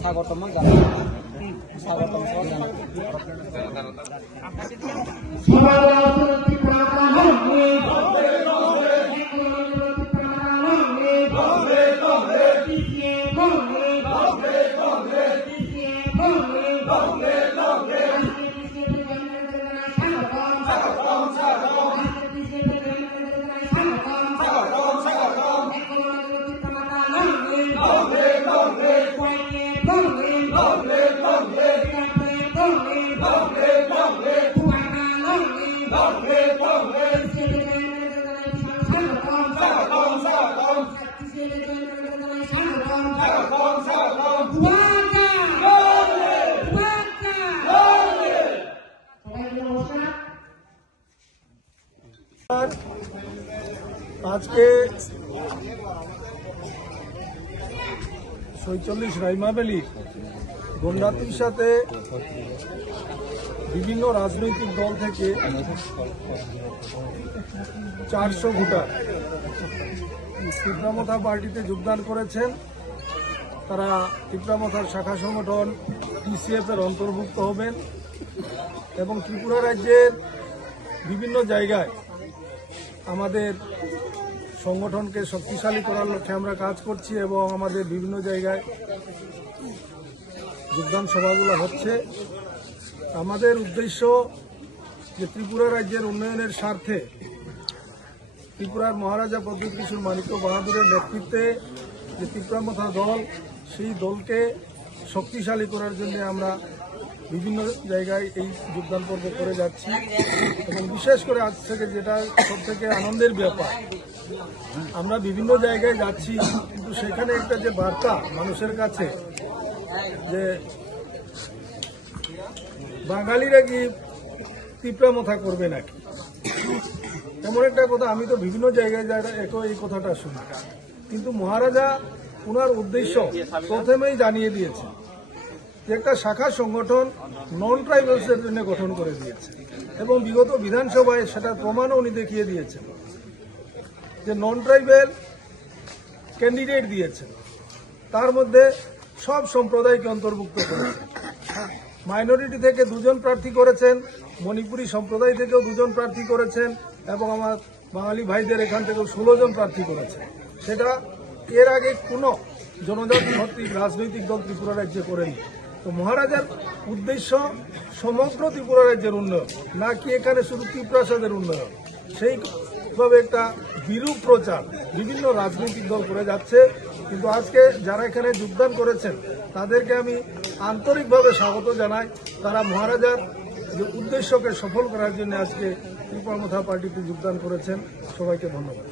স্বাগতম স্বাগতম আজকে ৪৬ রাইমাবেলি গন্ডাতির সাথে বিভিন্ন রাজনৈতিক দল থেকে ৪০০ ভোটার ত্রিপুরামথা পার্টিতে যোগদান করেছেন। তারা ত্রিপুরামথার শাখা সংগঠন টিসিএফ এর অন্তর্ভুক্ত হবেন এবং ত্রিপুরা রাজ্যের বিভিন্ন জায়গায় আমাদের সংগঠনকে শক্তিশালী করার লক্ষ্যে আমরা কাজ করছি এবং আমাদের বিভিন্ন জায়গায় যোগদান সভাগুলো হচ্ছে। আমাদের উদ্দেশ্য যে ত্রিপুরা রাজ্যের উন্নয়নের স্বার্থে ত্রিপুরার মহারাজা পদ্মকিশোর মাণিক্য বাহাদুরের নেতৃত্বে যে ত্রিপুরামথা দল, সেই দলকে শক্তিশালী করার জন্য আমরা বিভিন্ন জায়গায় এই যোগদান পর্ব করে যাচ্ছি এবং বিশেষ করে আজ থেকে যেটা সব থেকে আনন্দের ব্যাপার, আমরা বিভিন্ন জায়গায় যাচ্ছি কিন্তু সেখানে একটা যে বার্তা মানুষের কাছে যে বাঙালিরা কি ত্রিপুরামথা করবে নাকি, এমন একটা কথা আমি তো বিভিন্ন জায়গায় এই কথাটা শুনি। কিন্তু মহারাজা ওনার উদ্দেশ্য প্রথমেই জানিয়ে দিয়েছে যে একটা শাখা সংগঠন নন ট্রাইবালসের জন্য গঠন করে দিয়েছে এবং বিগত বিধানসভায় সেটার প্রমাণও উনি দেখিয়ে দিয়েছেন যে নন ট্রাইবেল ক্যান্ডিডেট দিয়েছেন, তার মধ্যে সব সম্প্রদায়কে অন্তর্ভুক্ত করেছেন। মাইনরিটি থেকে 2 জন প্রার্থী করেছেন, মণিপুরী সম্প্রদায় থেকেও 2 জন প্রার্থী করেছেন এবং আমার বাঙালি ভাইদের এখান থেকেও 16 জন প্রার্থী করেছেন। সেটা এর আগে কোনো জনজাতি ভিত্তিক রাজনৈতিক দল ত্রিপুরা রাজ্যে করেনি। তো মহারাজার উদ্দেশ্য সমগ্র ত্রিপুরা রাজ্যের উন্নয়ন, না কি এখানে শুধু ত্রিপ্রাসাদের উন্নয়ন। সেইভাবে একটা বিরূপ প্রচার বিভিন্ন রাজনৈতিক দল করে যাচ্ছে। কিন্তু আজকে যারা এখানে যোগদান করেছেন তাদেরকে আমি আন্তরিকভাবে স্বাগত জানাই। তারা মহারাজার যে উদ্দেশ্যকে সফল করার জন্য আজকে ত্রিপুরামথা পার্টিতে যোগদান করেছেন। সবাইকে ধন্যবাদ।